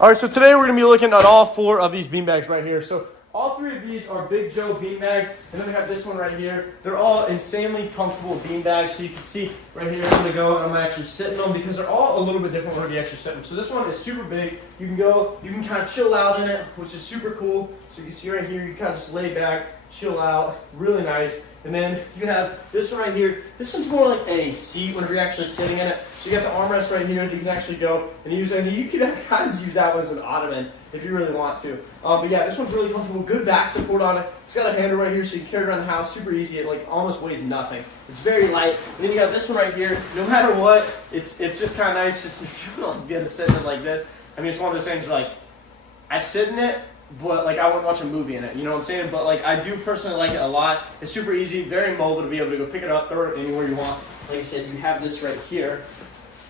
All right, so today we're gonna be looking at all 4 of these beanbags right here. So all 3 of these are Big Joe beanbags, and then we have this one right here. They're all insanely comfortable beanbags. So you can see right here, I'm gonna go and I'm actually sitting them because they're all a little bit different whenever you actually sit them. So this one is super big. You can go, you can kind of chill out in it, which is super cool. So you can see right here, you kind of just lay back, chill out, really nice. And then you have this one right here. This one's more like a seat whenever you're actually sitting in it. So you got the armrest right here that you can actually go and use, and you can kind of use that one as an ottoman if you really want to. But yeah, this one's really comfortable. Good back support on it. It's got a handle right here so you can carry it around the house. Super easy. It like almost weighs nothing. It's very light. And then you got this one right here. No matter what, it's just kind of nice. Just if you don't get to sit in it like this. I mean, it's one of those things where like I sit in it, but like I wouldn't watch a movie in it, you know what I'm saying? But like I do personally like it a lot. It's super easy, very mobile to be able to go pick it up, throw it anywhere you want. Like I said, you have this right here,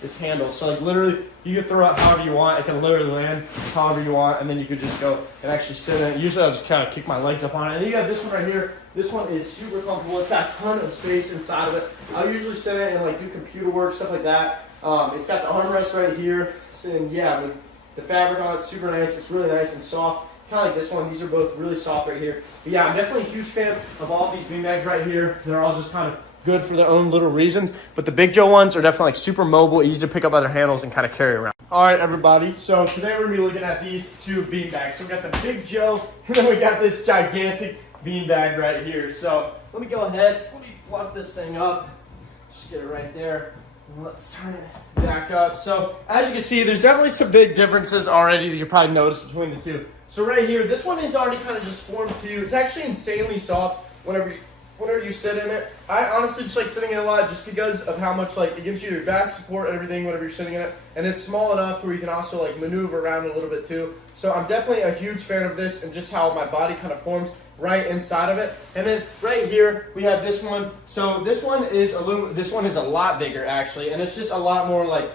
this handle. So like literally, you can throw it however you want. It can literally land however you want, and then you could just go and actually sit in it. Usually I'll just kind of kick my legs up on it. And then you got this one right here. This one is super comfortable. It's got a ton of space inside of it. I'll usually sit in it and like do computer work, stuff like that. It's got the armrest right here. And yeah, I mean, the fabric on it's super nice. It's really nice and soft. Kind of like this one. These are both really soft right here. But yeah, I'm definitely a huge fan of all of these beanbags right here. They're all just kind of good for their own little reasons. But the Big Joe ones are definitely like super mobile, easy to pick up other handles and kind of carry around. All right, everybody. So today we're going to be looking at these 2 beanbags. So we got the Big Joe, and then we got this gigantic beanbag right here. So let me go ahead. Let me fluff this thing up. Just get it right there. Let's turn it back up. So as you can see, there's definitely some big differences already that you probably noticed between the 2. So right here, this one is already kind of just formed to you. It's actually insanely soft whenever you sit in it. I honestly just like sitting in it a lot just because of how much like it gives you your back support and everything whenever you're sitting in it. And it's small enough where you can also like maneuver around a little bit too. So I'm definitely a huge fan of this and just how my body kind of forms right inside of it. And then right here we have this one. So this one is a lot bigger actually, and it's just a lot more like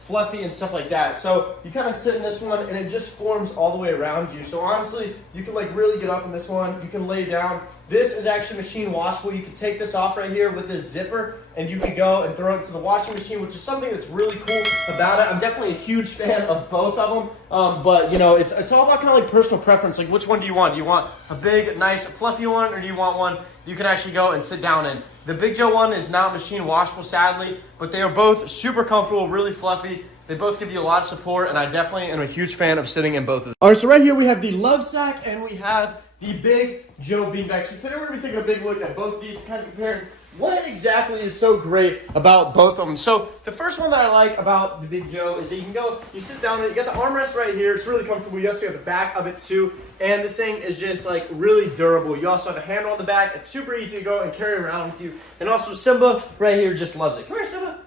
fluffy and stuff like that. So you kind of sit in this one and it just forms all the way around you. So honestly, you can like really get up in this one. You can lay down. This is actually machine washable. You can take this off right here with this zipper and you can go and throw it to the washing machine, which is something that's really cool about it. I'm definitely a huge fan of both of them. But you know, it's all about kind of like personal preference. Like which one do you want? Do you want a big, nice, fluffy one, or do you want one you can actually go and sit down in? The Big Joe one is not machine washable, sadly, but they are both super comfortable, really fluffy. They both give you a lot of support, and I definitely am a huge fan of sitting in both of them. All right, so right here we have the Lovesac, and we have the Big Joe beanbag. So today we're going to be taking a big look at both these, kind of comparing what exactly is so great about both of them. So the first one that I like about the Big Joe is that you can go, you sit down in it, you got the armrest right here. It's really comfortable. You also have the back of it too. And this thing is just like really durable. You also have a handle on the back. It's super easy to go and carry around with you. And also Simba right here just loves it. Come here, Simba.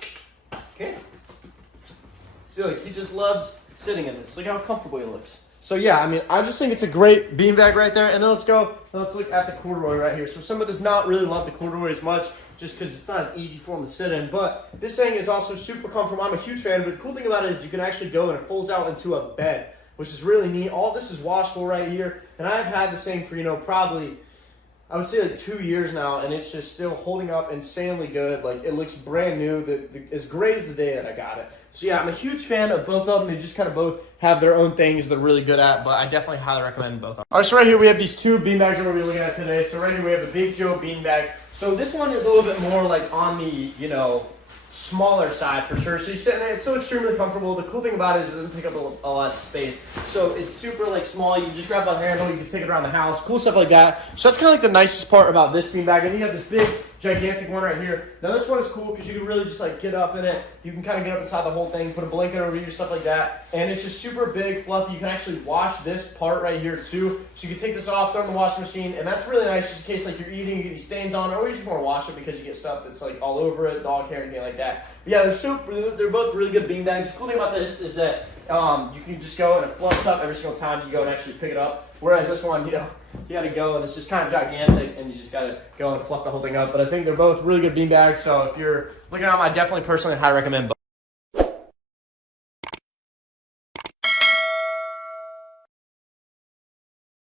Okay. See, like he just loves sitting in this. Look how comfortable he looks. So yeah, I mean, I just think it's a great beanbag right there. And then let's look at the corduroy right here. So Simba does not really love the corduroy as much just because it's not as easy for him to sit in. But this thing is also super comfortable. I'm a huge fan. But the cool thing about it is you can actually go and it folds out into a bed, which is really neat. All this is washable right here. And I've had the same for, probably, I would say like 2 years now. And it's just still holding up insanely good. Like it looks brand new. As great as the day that I got it. So yeah, I'm a huge fan of both of them. They just kind of both have their own things they're really good at, but I definitely highly recommend both of them. All right, so right here we have these 2 beanbags that we're going to be looking at today. So right here we have the Big Joe beanbag. So this one is a little bit more like on the, smaller side for sure. So you sit in it, it's so extremely comfortable. The cool thing about it is it doesn't take up a lot of space. So it's super like small. You just grab a handle, you can take it around the house, cool stuff like that. So that's kind of like the nicest part about this beanbag. And you have this big, gigantic one right here. Now this one is cool because you can really just like get up in it. You can kind of get up inside the whole thing, put a blanket over you, stuff like that. And it's just super big, fluffy. You can actually wash this part right here too. So you can take this off, throw it in the washing machine, and that's really nice just in case like you're eating, you get any stains on it, or you just want to wash it because you get stuff that's like all over it, dog hair, anything like that. But yeah, they're both really good beanbags. The cool thing about this is that you can just go and it floats up every single time you go and actually pick it up. Whereas this one, you gotta go and it's just kind of gigantic and you just gotta go and fluff the whole thing up. But I think they're both really good beanbags. So if you're looking at them, I definitely personally highly recommend both.